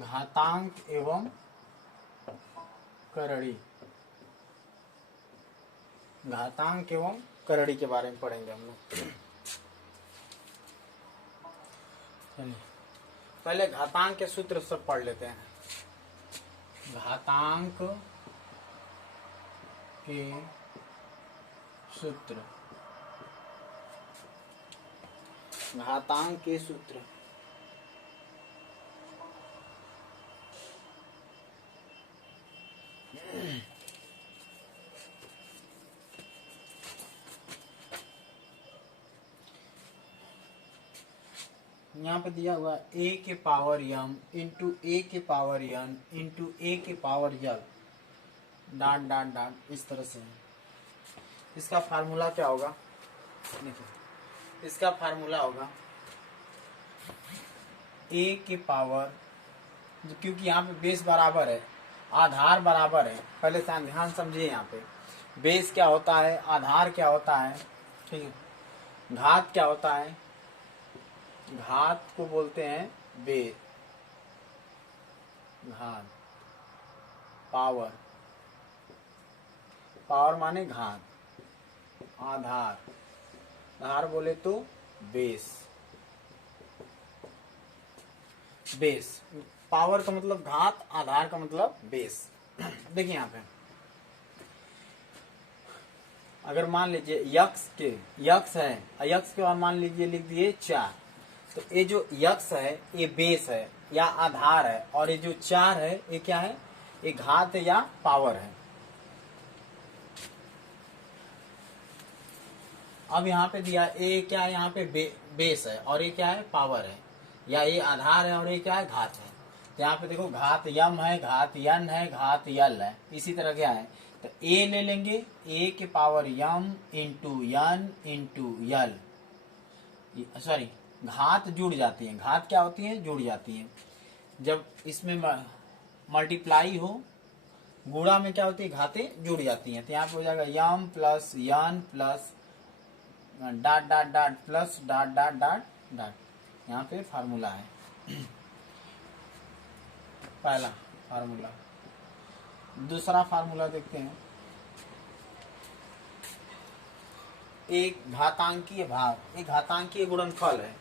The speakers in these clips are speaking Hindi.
घातांक एवं करड़ी, घातांक एवं करड़ी के बारे में पढ़ेंगे हम लोग। पहले घातांक के सूत्र सब पढ़ लेते हैं। घातांक के सूत्र, घातांक के सूत्र। यहाँ पे दिया हुआ a के पावर m इंटू ए के पावर n इंटू ए के power l dot dot dot, इस तरह से है। इसका फार्मूला क्या होगा? देखिए, इसका फार्मूला होगा a के पावर, क्योंकि यहाँ पे बेस बराबर है, आधार बराबर है। पहले ध्यान समझिए, यहाँ पे बेस क्या होता है, आधार क्या होता है, ठीक है, घात क्या होता है, घात को बोलते हैं बेस, घात, पावर, पावर माने घात, आधार, आधार बोले तो बेस, बेस, पावर का मतलब घात, आधार का मतलब बेस। देखिए यहाँ पे अगर मान लीजिए यक्स है, यक्स के बाद मान लीजिए लिख दिए 4, तो ये जो यक्स है ये बेस है या आधार है, और ये जो 4 है ये क्या है, ये घात या पावर है। अब यहाँ पे दिया ए क्या है, यहाँ पे बेस है, और ये क्या है, पावर है, या ये आधार है और ये क्या है, घात है। तो यहाँ पे देखो घात यम है, घात यन है, घात यल है। इसी तरह क्या है, तो ए ले लेंगे, ए के पावर यम इंटू यन इंटू यल, सॉरी घात जुड़ जाती है। घात क्या होती है, जुड़ जाती है। जब इसमें मल्टीप्लाई हो, गुणा में क्या होती है, घातें जुड़ जाती हैं। तो यहाँ पे हो जाएगा M plus N plus dot dot dot plus dot dot dot dot. यहाँ पे फार्मूला है पहला फार्मूला। दूसरा फार्मूला देखते हैं, एक घातांकीय भाग, एक घातांकीय गुणनफल है।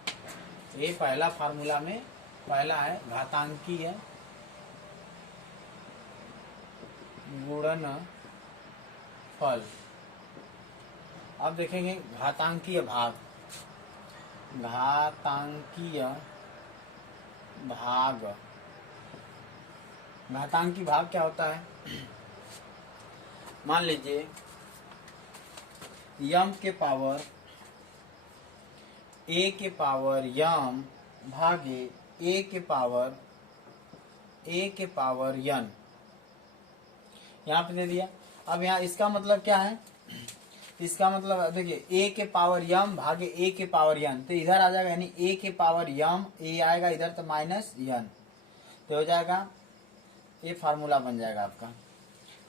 ये पहला फार्मूला में पहला है घातांकीय गुणनफल। अब देखेंगे घातांकीय भाग, घातांकीय भाग, घातांकीय भाग क्या होता है, मान लीजिए यम के पावर ए के पावर यम भागे ए के पावर यन, यहाँ पे दे दिया। अब यहाँ इसका मतलब क्या है, इसका मतलब देखिए ए के पावर यम भागे ए के पावर यन, तो इधर आ जाएगा, यानी ए के पावर यम, ए आएगा इधर तो माइनस यन, तो हो जाएगा, ये फार्मूला बन जाएगा आपका।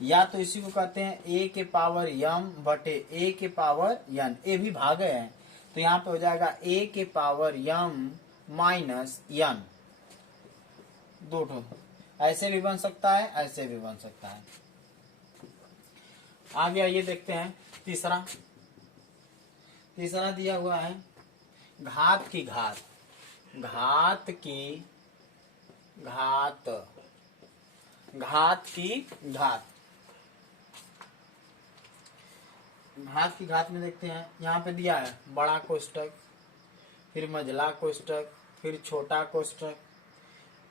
या तो इसी को कहते हैं ए के पावर यम बटे ए के पावर यन, ए भी भागे है, तो यहाँ पे हो जाएगा ए के पावर यम माइनस यन। दो ठो ऐसे भी बन सकता है, ऐसे भी बन सकता है। आगे आइए देखते हैं तीसरा दिया हुआ है घात की घात, घात की घात, घात की घात। घात की घात में देखते हैं, यहाँ पे दिया है बड़ा कोष्टक, फिर मझला कोष्टक, फिर छोटा कोष्टक,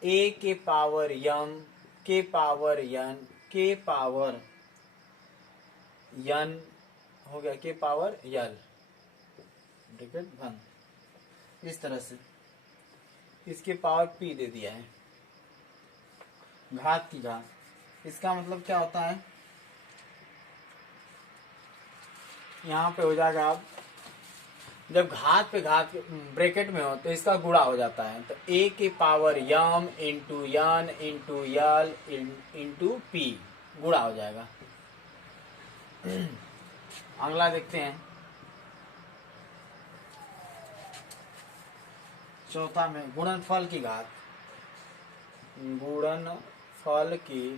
ए के पावर यम के पावर यन के पावर यन हो गया के पावर यल, ब्रैकेट बंद। इस तरह से इसके पावर पी दे दिया है। घात की घात, इसका मतलब क्या होता है, यहाँ पे हो जाएगा, अब जब घात पे घात ब्रैकेट में हो तो इसका गुणा हो जाता है, तो ए के पावर यम इंटू यन इंटू यल इंटू पी, गुणा हो जाएगा। अगला देखते हैं चौथा में गुणनफल की घात, गुणनफल की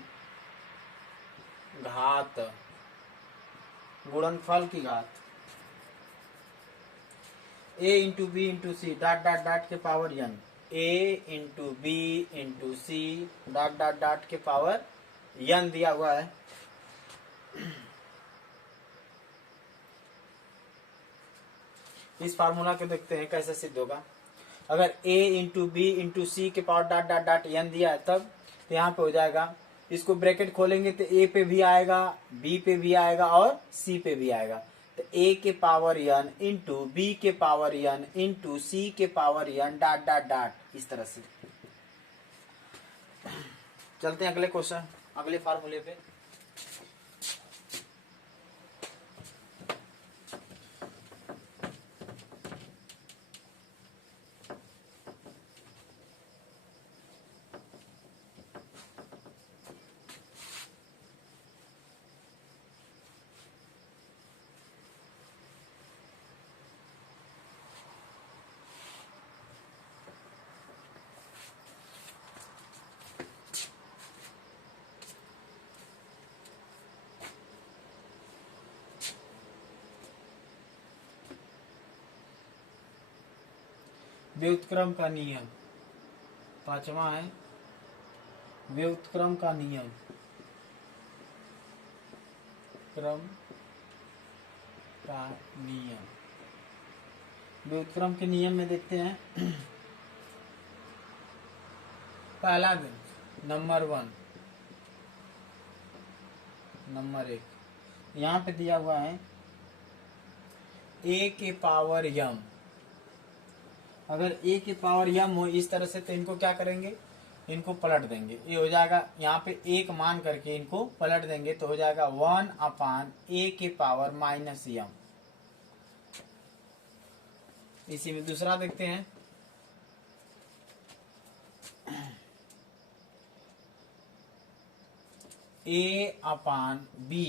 घात, गुणनफल की घात a into B into C dot dot dot के power n, a into B into C dot dot dot के पावर n दिया हुआ है। इस फार्मूला को देखते हैं कैसे सिद्ध होगा। अगर a इंटू बी इंटू सी के power dot dot dot n दिया है तब तो यहाँ पे हो जाएगा, इसको ब्रैकेट खोलेंगे तो a पे भी आएगा, b पे भी आएगा और c पे भी आएगा। तो a के पावर n इंटू बी के पावर n इंटू सी के power n dot dot dot, इस तरह से। चलते हैं अगले क्वेश्चन, अगले फार्मूले पे। व्युत्क्रम का नियम, पांचवा है व्युत्क्रम का नियम। क्रम का नियम, व्युत्क्रम के नियम में देखते हैं। पहला दिन नंबर 1, नंबर 1 यहाँ पे दिया हुआ है a के पावर m। अगर a के पावर m हो इस तरह से तो इनको क्या करेंगे, इनको पलट देंगे। ये हो जाएगा यहाँ पे एक मान करके इनको पलट देंगे तो हो जाएगा 1/a के पावर माइनस m। इसी में दूसरा देखते हैं, a/b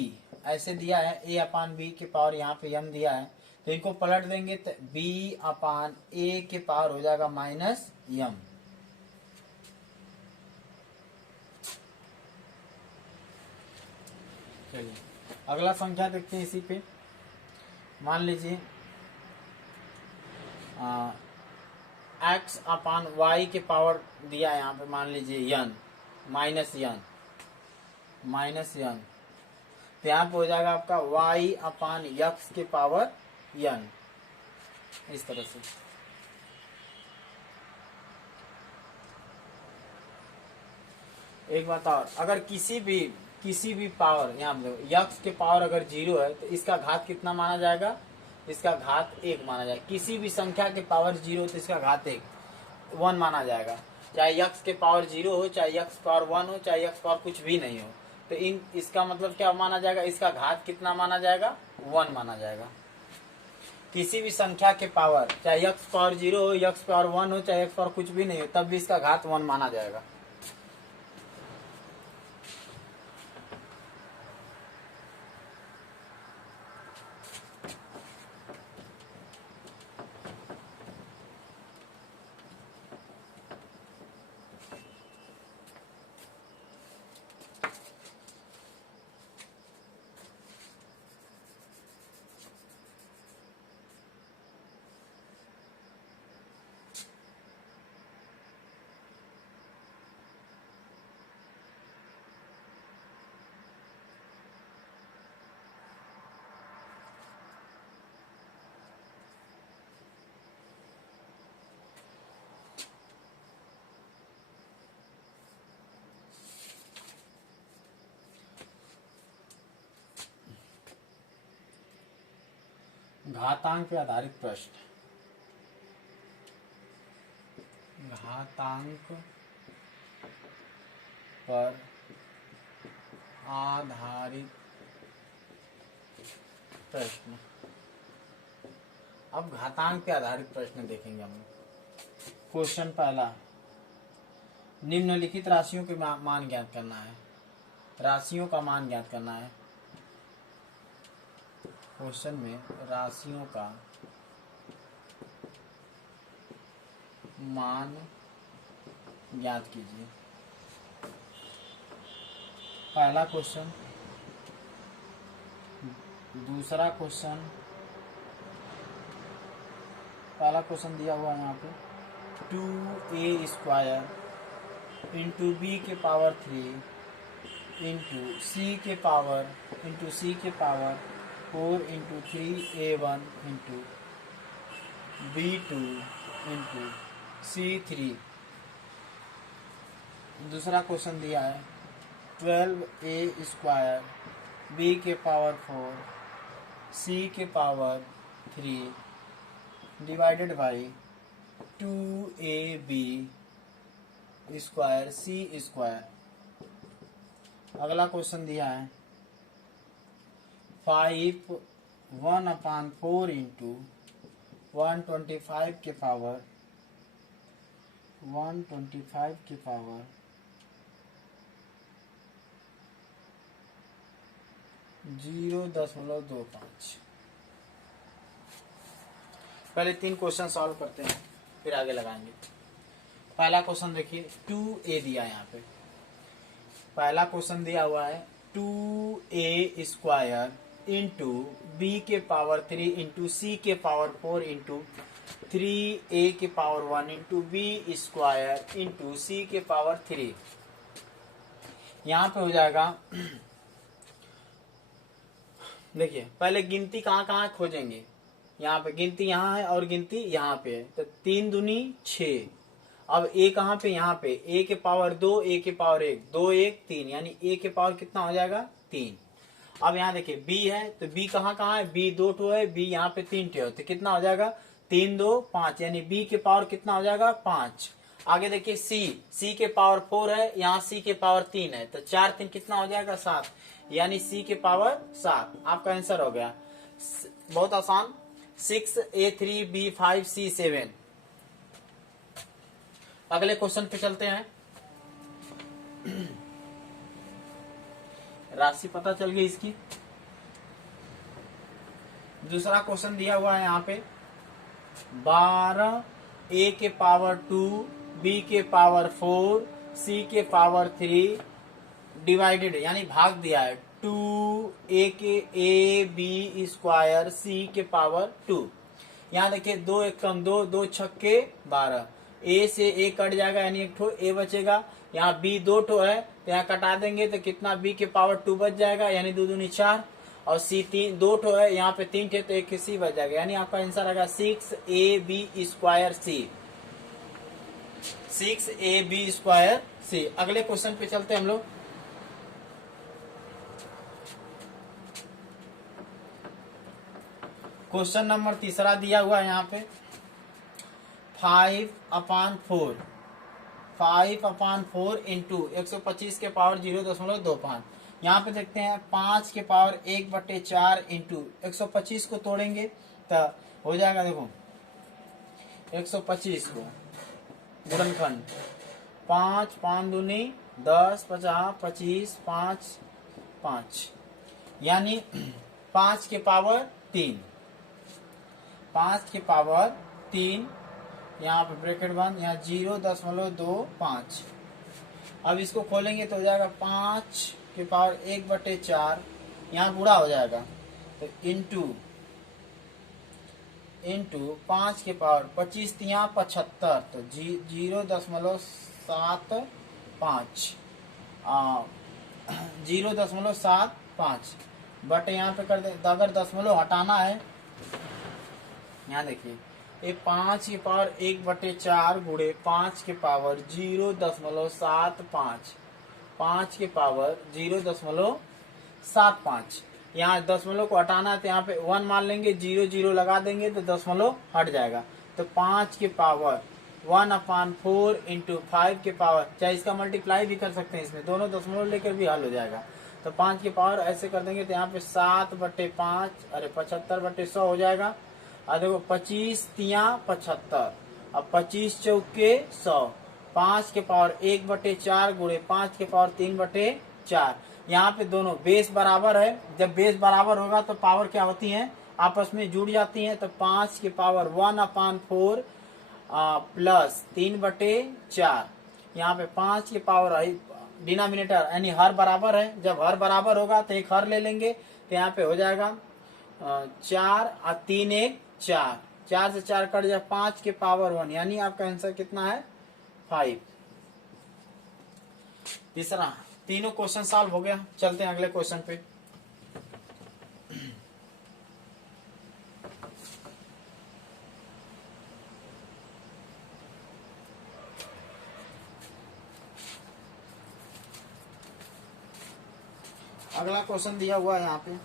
ऐसे दिया है, a/b के पावर यहाँ पे m दिया है तो इनको पलट देंगे तो b/a के पावर हो जाएगा माइनस m। चलिए अगला संख्या देखते हैं इसी पे। मान लीजिए x/y के पावर दिया है यहाँ पे, मान लीजिए n माइनस n तो यहाँ पे हो जाएगा आपका y/x के पावर n, इस तरह से। एक बात और, अगर किसी भी पावर, यहाँ देखो x के पावर अगर 0 है तो इसका घात कितना माना जाएगा, इसका घात 1 माना जाएगा। किसी भी संख्या के पावर 0 तो इसका घात 1 माना जाएगा। चाहे x के पावर 0 हो, चाहे x पावर 1 हो, चाहे x पावर कुछ भी नहीं हो, तो इसका मतलब क्या माना जाएगा, इसका घात कितना माना जाएगा, 1 माना जाएगा। किसी भी संख्या के पावर चाहे x पावर 0 हो, x पावर 1 हो, चाहे x पावर कुछ भी नहीं हो, तब भी इसका घात 1 माना जाएगा। घातांक पे आधारित प्रश्न, घातांक पर आधारित प्रश्न। अब घातांक पे आधारित प्रश्न देखेंगे हम। क्वेश्चन पहला, निम्नलिखित राशियों के मान ज्ञात करना है। राशियों का मान ज्ञात करना है। क्वेश्चन में राशियों का मान ज्ञात कीजिए। पहला क्वेश्चन, दूसरा क्वेश्चन, पहला क्वेश्चन दिया हुआ है यहाँ पे 2a² इंटू बी के पावर 3 इंटू सी के power 4 into 3a1 into b2 into c3। दूसरा क्वेश्चन दिया है 12a² बी के पावर 4 सी के power 3 divided by 2ab² c²। अगला क्वेश्चन दिया है 1/4 इंटू 125 के पावर 0.25। पहले 3 क्वेश्चन सॉल्व करते हैं, फिर आगे लगाएंगे। पहला क्वेश्चन देखिए 2a दिया यहाँ पे। पहला क्वेश्चन दिया हुआ है 2a² इंटू बी के पावर 3 इंटू सी के पावर 4 इंटू 3a के पावर 1 इंटू b² इंटू सी के पावर 3। यहाँ पे हो जाएगा देखिए पहले गिनती कहाँ कहाँ खोजेंगे। यहाँ पे गिनती यहाँ है और गिनती यहाँ पे है, तो 3 दूनी 6। अब a कहाँ पे, यहाँ पे a के पावर 2 a के पावर 1 2 1 3, यानी a के पावर कितना हो जाएगा 3। अब यहाँ देखिए b है, तो b कहाँ कहाँ है, b 2 ठो है, b यहाँ पे 3 ठो है, तो कितना हो जाएगा 3 2 5, यानी b के पावर कितना हो जाएगा 5। आगे देखिए c के पावर 4 है, यहाँ c के पावर 3 है, तो 4 3 कितना हो जाएगा 7, यानी c के पावर 7। आपका आंसर हो गया। बहुत आसान। 6a3 b5 c7। अगले क्वेश्चन पे चलते हैं। राशि पता चल गई इसकी। दूसरा क्वेश्चन दिया हुआ है यहाँ पे 12 a के पावर 2 b के पावर 4 c के पावर 3 डिवाइडेड, यानी भाग दिया है 2a के ab² c के पावर 2। यहाँ देखिए 2 1 कम 2 2 छक्के 12, a से a कट जाएगा, यानी एक ठो a बचेगा। यहाँ b 2 ठो है, तो यहाँ कटा देंगे तो कितना b के पावर 2 बच जाएगा, यानी 2 दूनी 4। और c 2 ठो है, यहाँ पे 3 थे, तो एक c बच जाएगा, यानी आपका आंसर आएगा 6ab² c 6ab² c। अगले क्वेश्चन पे चलते हैं हम लोग। क्वेश्चन नंबर तीसरा दिया हुआ है यहाँ पे 5/4 इंटू 125 के पावर 0.25। यहाँ पे देखते हैं 5 के पावर 1/4 इंटू 125 को तोड़ेंगे तो हो जाएगा। देखो 125 को गुणनखंड 5 5 दूनी 10 50 25 5 5, यानी 5 के पावर 3 यहाँ पे ब्रैकेट बंद, यहाँ 0.25। अब इसको खोलेंगे तो हो जाएगा 5 के पावर 1/4, यहाँ गुणा हो जाएगा, तो इंटू 5 के पावर 25 यहाँ 75, तो 0.75 बट यहाँ पे कर दे। अगर दशमलव हटाना है, यहाँ देखिए ये 5 के पावर 1/4 गुणे 5 के पावर 0.75, 5 के पावर 0.75। यहाँ दशमलव को हटाना है, तो यहाँ पे 1 मान लेंगे, 0 0 लगा देंगे तो दशमलव हट जाएगा। तो 5 के पावर 1/4 इंटू 5 के पावर, चाहे इसका मल्टीप्लाई भी कर सकते हैं, इसमें दोनों दशमलव लेकर भी हल हो जाएगा। तो 5 के पावर ऐसे कर देंगे, तो यहाँ पे 7/5, अरे 75/100 हो जाएगा। और देखो 25 × 75, अब 25 चौके 100, 5 के पावर 1/4 गुणे 5 के पावर 3/4। यहाँ पे दोनों बेस बराबर है, जब बेस बराबर होगा तो पावर क्या होती है, आपस में जुड़ जाती हैं। तो 5 के पावर 1/4 प्लस 3/4, यहाँ पे 5 के पावर डिनोमिनेटर यानी हर बराबर है, जब हर बराबर होगा तो एक हर ले लेंगे, तो यहाँ पे हो जाएगा 4 और 3 1 4, 4 से 4 कट जाए 5 के पावर 1, यानी आपका आंसर कितना है 5। तीसरा, तीनों क्वेश्चन सॉल्व हो गया। चलते हैं अगले क्वेश्चन पे। अगला क्वेश्चन दिया हुआ है यहाँ पे,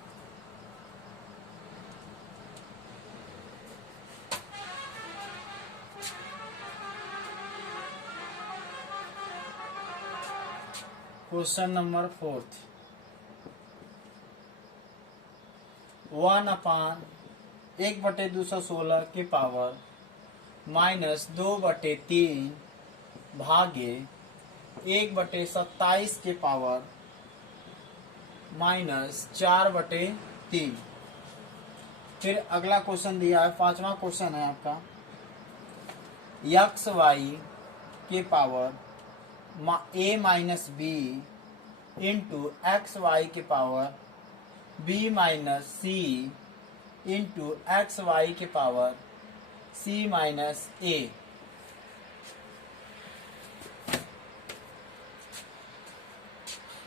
क्वेश्चन नंबर 4, 1/1/216 के पावर -2/3 भागे 1/27 के पावर -4/3। फिर अगला क्वेश्चन दिया है, पांचवा क्वेश्चन है आपका, एक्स वाई के power a minus b into x y के power b minus c into x y के पावर c माइनस a।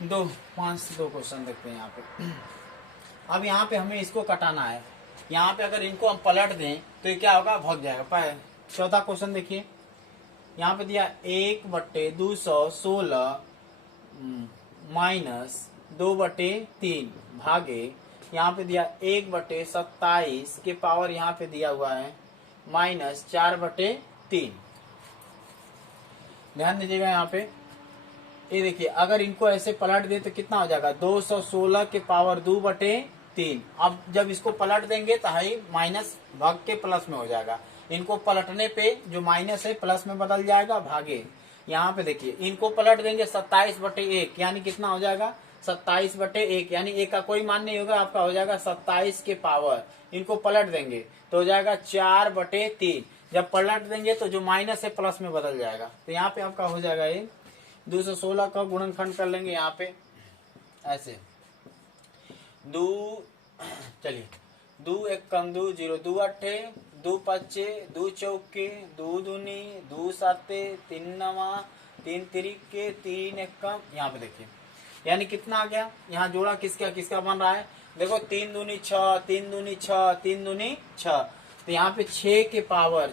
दो क्वेश्चन देखते हैं यहाँ पे। अब यहाँ पे हमें इसको कटाना है। यहाँ पे अगर इनको हम पलट दें तो ये क्या होगा, भाग जाएगा। चौथा क्वेश्चन देखिए, यहाँ पे दिया 1/216 माइनस 2/3 भागे, यहाँ पे दिया 1/27 के पावर यहाँ पे दिया हुआ है -4/3। ध्यान दीजिएगा यहाँ पे, ये देखिए अगर इनको ऐसे पलट दे तो कितना हो जाएगा, 216 के पावर 2/3। अब जब इसको पलट देंगे तो हाई माइनस भाग के प्लस में हो जाएगा। इनको पलटने पे जो माइनस है प्लस में बदल जाएगा, भागे। यहाँ पे देखिए इनको पलट देंगे 27/1, यानी कितना हो जाएगा 27/1, यानी एक का कोई मान नहीं होगा, आपका हो जाएगा 27 के पावर। इनको पलट देंगे तो हो जाएगा 4/3। जब पलट देंगे तो जो माइनस है प्लस में बदल जाएगा। तो यहाँ पे आपका हो जाएगा ये 216 का गुणनखंड कर लेंगे यहाँ पे ऐसे, चलिए 2 1 कम 2 0, 2 8 2 5 2 चौके 2 दूनी 2 7 3 9 3 तिरिके 3 1 कम। यहाँ पे देखिए यानी कितना आ गया, यहाँ जोड़ा किसका किसका बन रहा है, देखो 3 दूनी 6 3 दूनी 6 3 दूनी 6। तो यहाँ पे 6 के पावर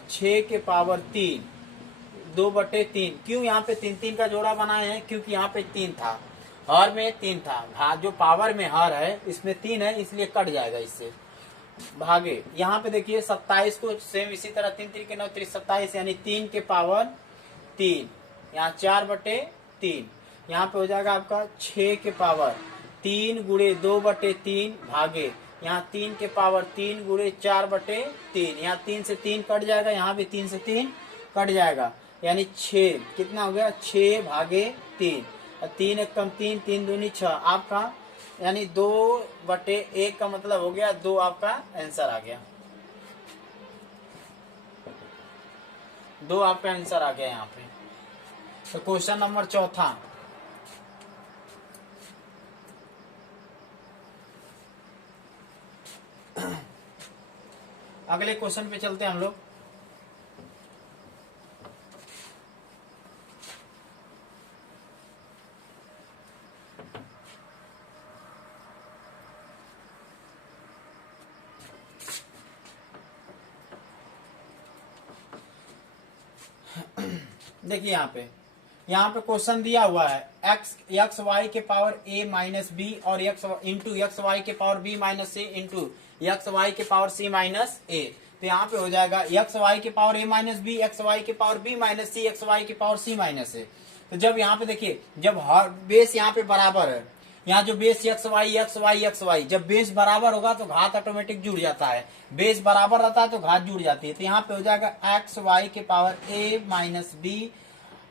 3 2/3। क्यों यहाँ पे 3 का जोड़ा बनाए हैं, क्योंकि यहाँ पे 3 था, हर में 3 था, जो पावर में हर है इसमें 3 है, इसलिए कट जाएगा इससे, भागे। यहाँ पे देखिए 27 को सेम इसी तरह 3 3 के 9 3 27, यानी 3 के पावर 3, यहाँ 4/3। यहाँ पे हो जाएगा आपका 6 के पावर 3 गुणे 2/3 भागे, यहाँ 3 के पावर 3 गुणे 4/3, यहाँ 3 से 3 कट जाएगा, यहाँ भी 3 से 3 कट जाएगा, यानी 6 कितना हो गया 6/3। 3 1 कम 3 3 दूनी 6 आपका, यानी 2/1 का मतलब हो गया 2, आपका आंसर आ गया 2, आपका आंसर आ गया यहाँ पे। तो क्वेश्चन नंबर चौथा, अगले क्वेश्चन पे चलते हैं हम लोग। देखिए यहाँ पे क्वेश्चन दिया हुआ है एक्स वाई के पावर a माइनस बी और एक्स इंटू एक्स वाई के power b minus c into x y के पावर c माइनस a। तो यहाँ पे हो जाएगा एक्स वाई के power a minus b, x y के power b minus c, x y के पावर c माइनस a। तो जब यहाँ पे देखिए जब हर बेस यहाँ पे बराबर है, यहाँ जो बेस एक्स वाई, जब बेस बराबर होगा तो घात ऑटोमेटिक जुड़ जाता है, बेस बराबर रहता है तो घात जुड़ जाती है। तो यहाँ पे हो जाएगा एक्स वाई के पावर a माइनस बी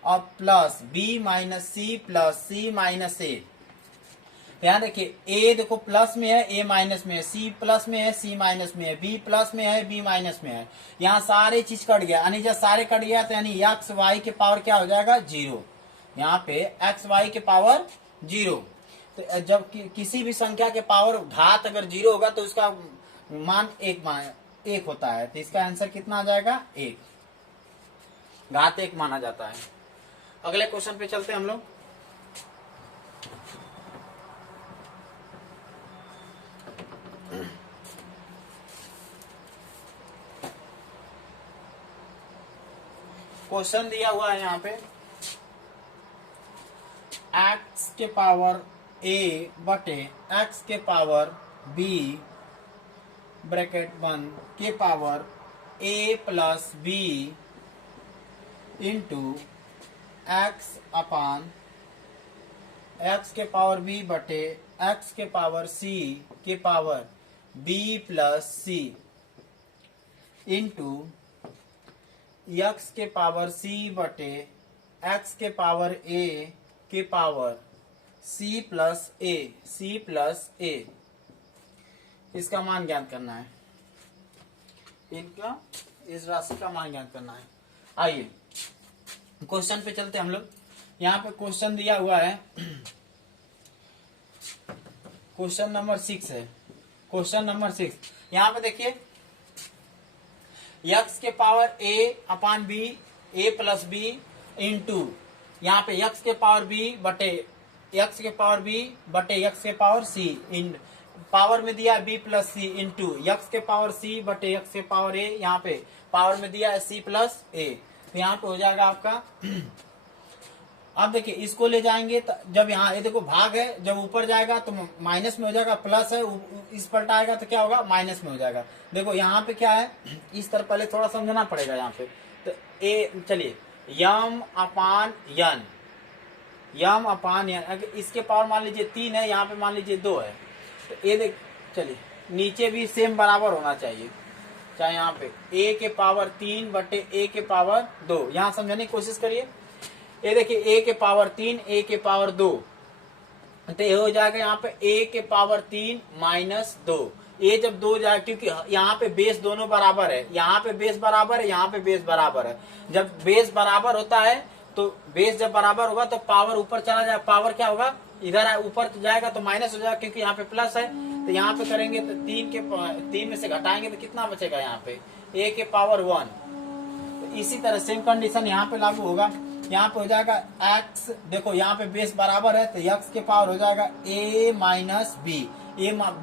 और plus b minus c plus c minus a। यहाँ देखिए a देखो प्लस में है, a माइनस में है, c प्लस में है, c माइनस में है, b प्लस में है, b माइनस में है। यहाँ सारे चीज कट गया, यानी जब सारे कट गया तो यानी एक्स वाई के पावर क्या हो जाएगा 0। यहाँ पे एक्स वाई के पावर 0। तो जब किसी भी संख्या के पावर घात अगर 0 होगा तो उसका मान एक होता है। तो इसका आंसर कितना आ जाएगा? 1, घात 1 माना जाता है। अगले क्वेश्चन पे चलते हैं हम लोग। क्वेश्चन दिया हुआ है यहाँ पे x के पावर a बटे x के पावर b ब्रैकेट 1 के power a plus b into x upon x के पावर b बटे x के पावर c के power b plus c into x के पावर c बटे x के पावर a के पावर c प्लस a इसका मान ज्ञात करना है। इनका इस राशि का मान ज्ञात करना है। आइए क्वेश्चन पे चलते हम लोग। यहाँ पे क्वेश्चन दिया हुआ है, क्वेश्चन नंबर 6 है। क्वेश्चन नंबर 6 यहाँ पे देखिए, x के power a upon b a plus b into यहाँ पे x के पावर b बटे x के पावर b बटे x के पावर c इन पावर में दिया b plus c into x के पावर c बटे x के पावर a, यहाँ पे पावर में दिया है c प्लस a। तो यहाँ पे हो जाएगा आपका अब देखिए इसको ले जाएंगे तो जब यहाँ ये देखो भाग है, जब ऊपर जाएगा तो माइनस में हो जाएगा, प्लस है इस पलटा आएगा तो क्या होगा? माइनस में हो जाएगा। देखो यहाँ पे क्या है, इस तरह पहले थोड़ा समझना पड़ेगा यहाँ पे। तो ए चलिए यम अपान यन अगर इसके पावर मान लीजिए 3 है, यहाँ पे मान लीजिए 2 है, तो ये देख चलिए नीचे भी सेम बराबर होना चाहिए, चाहे यहाँ पे a के पावर 3 बटे a के पावर 2। यहाँ समझने की कोशिश करिए। ये देखिए a के पावर 3 a के पावर 2, तो ये हो जाएगा यहाँ पे a के पावर 3 माइनस 2। ये जब 2 जाए, क्योंकि यहाँ पे बेस दोनों बराबर है, यहाँ पे बेस बराबर है, यहाँ पे बेस बराबर है। जब बेस बराबर होता है तो बेस जब बराबर होगा तो पावर ऊपर चला जाए, पावर क्या होगा? इधर ऊपर जाएगा तो माइनस हो जाएगा, क्योंकि यहाँ पे प्लस है। तो यहाँ पे करेंगे तो 3 में से घटाएंगे तो कितना बचेगा? यहाँ पे a के पावर 1। तो इसी तरह सेम कंडीशन यहाँ पे लागू होगा। यहाँ पे हो जाएगा x, देखो यहाँ पे बेस बराबर है तो x के पावर हो जाएगा a माइनस b, ऊपर